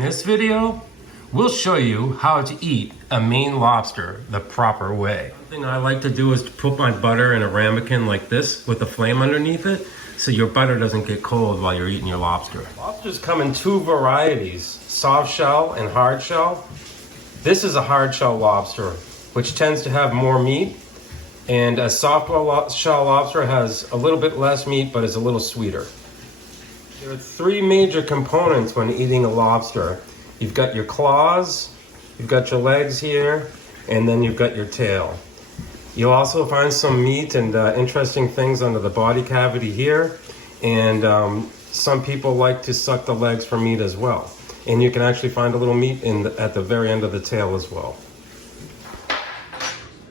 this video, we'll show you how to eat a Maine lobster the proper way. One thing I like to do is to put my butter in a ramekin like this with a flame underneath it so your butter doesn't get cold while you're eating your lobster. Lobsters come in two varieties, soft shell and hard shell. This is a hard shell lobster, which tends to have more meat, and a soft shell lobster has a little bit less meat but is a little sweeter. There are three major components when eating a lobster. You've got your claws, you've got your legs here, and then you've got your tail. You'll also find some meat and interesting things under the body cavity here, and some people like to suck the legs for meat as well. And you can actually find a little meat at the very end of the tail as well.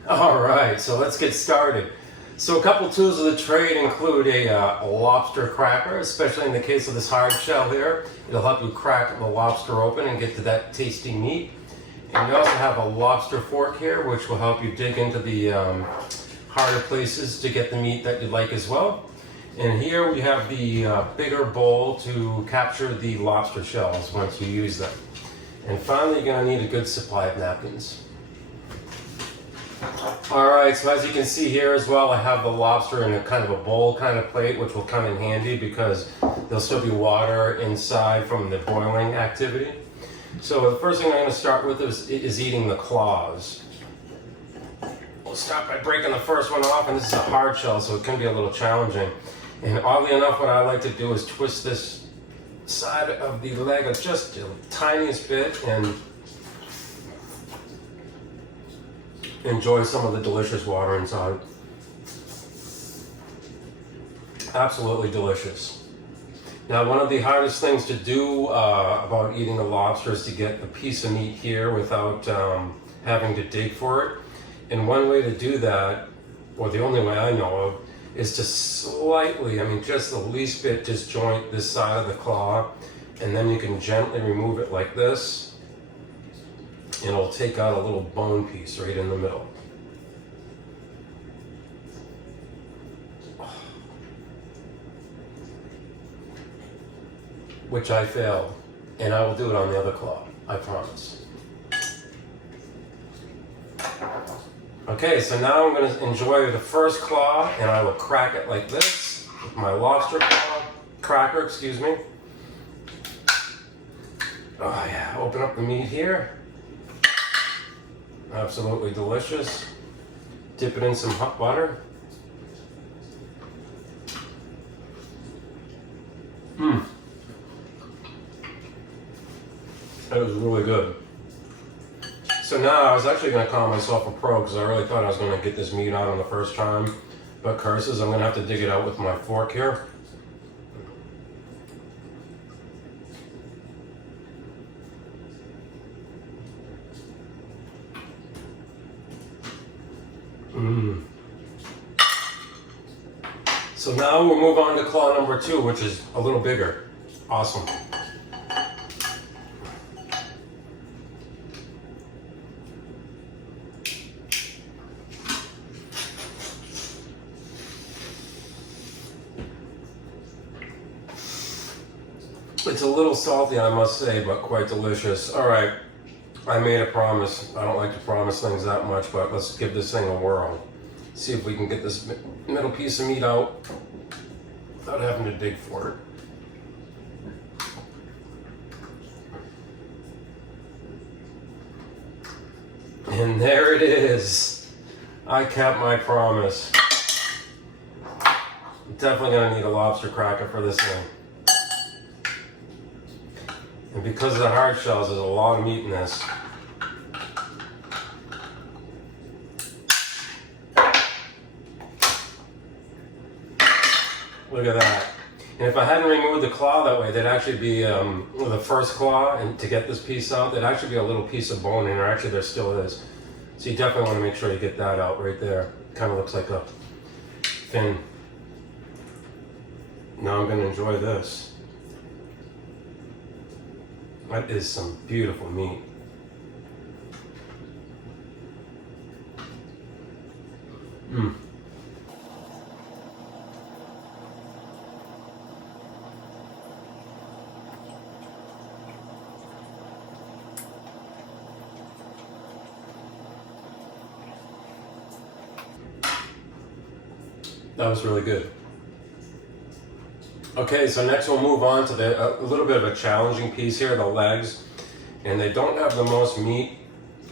All right, so let's get started. So a couple tools of the trade include a lobster cracker, especially in the case of this hard shell here. It'll help you crack the lobster open and get to that tasty meat. And we also have a lobster fork here, which will help you dig into the harder places to get the meat that you like as well. And here we have the bigger bowl to capture the lobster shells once you use them. And finally, you're gonna need a good supply of napkins. Alright, so as you can see here as well, I have the lobster in a kind of a bowl kind of plate, which will come in handy because there'll still be water inside from the boiling activity. So the first thing I'm going to start with is eating the claws. We'll start by breaking the first one off, and this is a hard shell, so it can be a little challenging. And oddly enough, what I like to do is twist this side of the leg just the tiniest bit and enjoy some of the delicious water inside. Absolutely delicious. Now, one of the hardest things to do about eating a lobster is to get a piece of meat here without having to dig for it. And one way to do that, or the only way I know of, is to slightly, just the least bit, disjoint this side of the claw, and then you can gently remove it like this. And it'll take out a little bone piece right in the middle. Which I failed, and I will do it on the other claw, I promise. Okay, so now I'm going to enjoy the first claw, and I will crack it like this with my lobster cracker, excuse me. Oh yeah, open up the meat here. Absolutely delicious. Dip it in some hot butter. That was really good. So now I was actually going to call myself a pro because I really thought I was going to get this meat out on the first time. But curses, I'm going to have to dig it out with my fork here. So now we'll move on to claw number 2, which is a little bigger. Awesome. It's a little salty, I must say, but quite delicious. All right, I made a promise. I don't like to promise things that much, but let's give this thing a whirl. See if we can get this middle piece of meat out without having to dig for it. And there it is. I kept my promise. I'm definitely gonna need a lobster cracker for this thing. And because of the hard shells, there's a lot of meat in this. Look at that. And if I hadn't removed the claw that way, there'd actually be, the first claw, and to get this piece out, there'd actually be a little piece of bone in there. Actually, there still is. So you definitely want to make sure you get that out right there. Kind of looks like a fin. Now I'm going to enjoy this. That is some beautiful meat. That was really good. Okay, so next we'll move on to a little bit of a challenging piece here, the legs. And they don't have the most meat,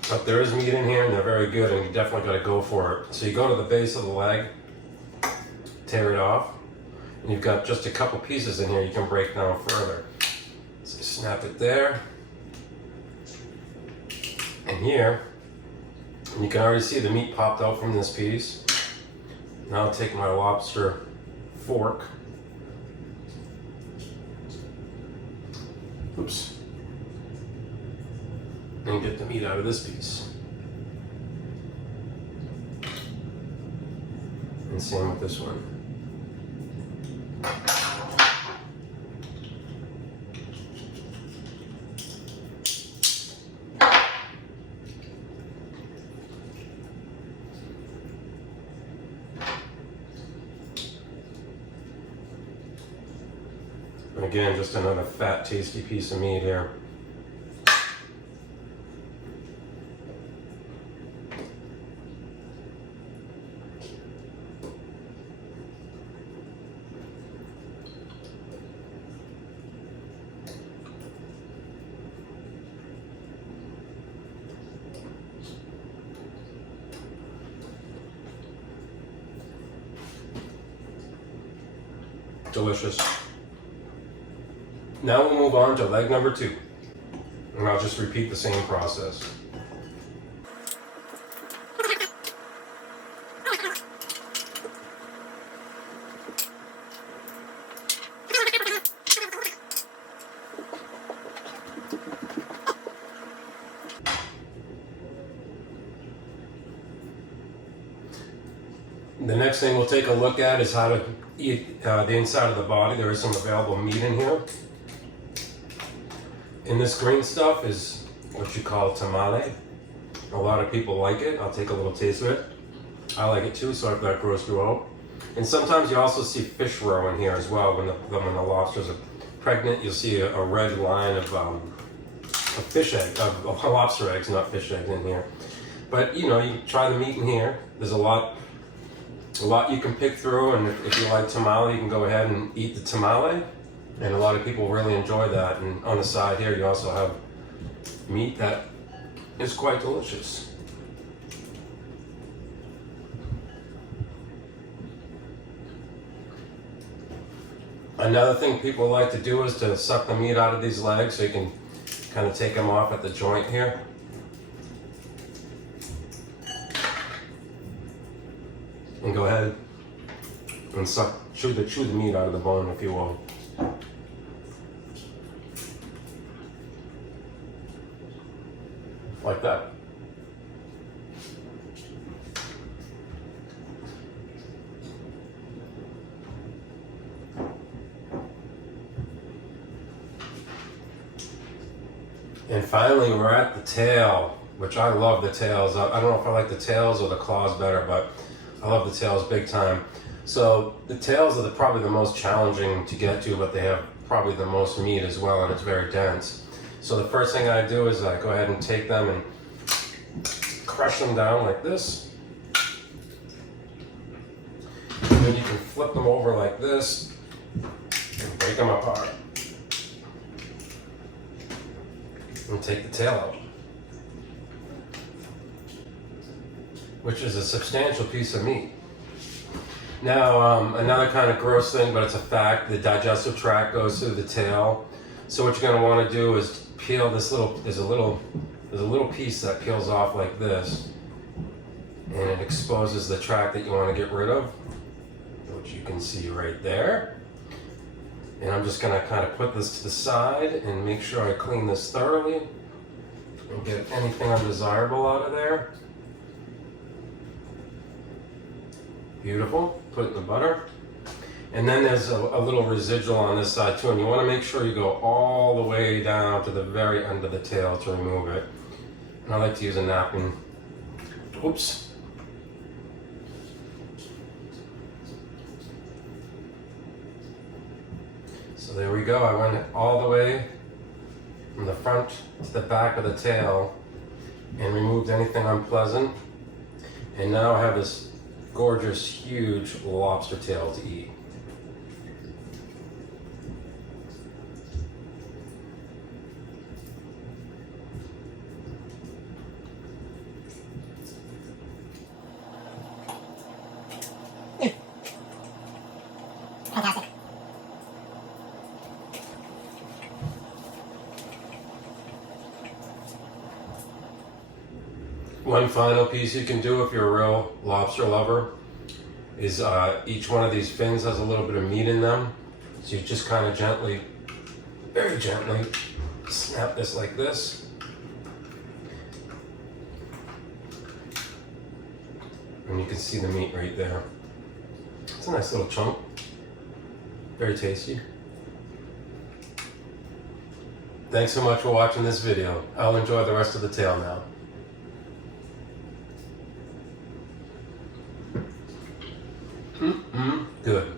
but there is meat in here and they're very good, and you definitely gotta go for it. So you go to the base of the leg, tear it off, and you've got just a couple pieces in here you can break down further. So snap it there, and here, and you can already see the meat popped out from this piece. Now I'll take my lobster fork. Oops. And get the meat out of this piece. And same with this one. And again, just another fat, tasty piece of meat here. Delicious. Now we'll move on to leg number 2. And I'll just repeat the same process. The next thing we'll take a look at is how to eat the inside of the body. There is some available meat in here. And this green stuff is what you call tamale. A lot of people like it. I'll take a little taste of it. I like it too, so if that grows you out. And sometimes you also see fish roe in here as well. When the lobsters are pregnant, you'll see a red line of fish egg, of lobster eggs, not fish eggs in here. But you know, you try the meat in here. There's a lot you can pick through, and if you like tamale, you can go ahead and eat the tamale. And a lot of people really enjoy that. And on the side here, you also have meat that is quite delicious. Another thing people like to do is to suck the meat out of these legs, so you can kind of take them off at the joint here. And go ahead and chew the meat out of the bone, if you will. Like that. And finally, we're at the tail, which I love the tails. I don't know if I like the tails or the claws better, but I love the tails big time. So the tails are probably the most challenging to get to, but they have probably the most meat as well, and it's very dense. So the first thing I do is I go ahead and take them and crush them down like this. And then you can flip them over like this and break them apart. And take the tail out, which is a substantial piece of meat. Now, another kind of gross thing, but it's a fact, the digestive tract goes through the tail. So what you're going to want to do is peel this there's a little piece that peels off like this, and it exposes the tract that you want to get rid of, which you can see right there. And I'm just going to kind of put this to the side and make sure I clean this thoroughly and get anything undesirable out of there. Beautiful. Put it in the butter. And then there's a little residual on this side too, and you want to make sure you go all the way down to the very end of the tail to remove it. And I like to use a napkin. Oops. So there we go. I went all the way from the front to the back of the tail and removed anything unpleasant. And now I have this gorgeous, huge lobster tail to eat. Fantastic. One final piece you can do if you're a real lobster lover is each one of these fins has a little bit of meat in them. So you just kind of gently, very gently, snap this like this. And you can see the meat right there. It's a nice little chunk. Very tasty. Thanks so much for watching this video. I'll enjoy the rest of the tail now. Good.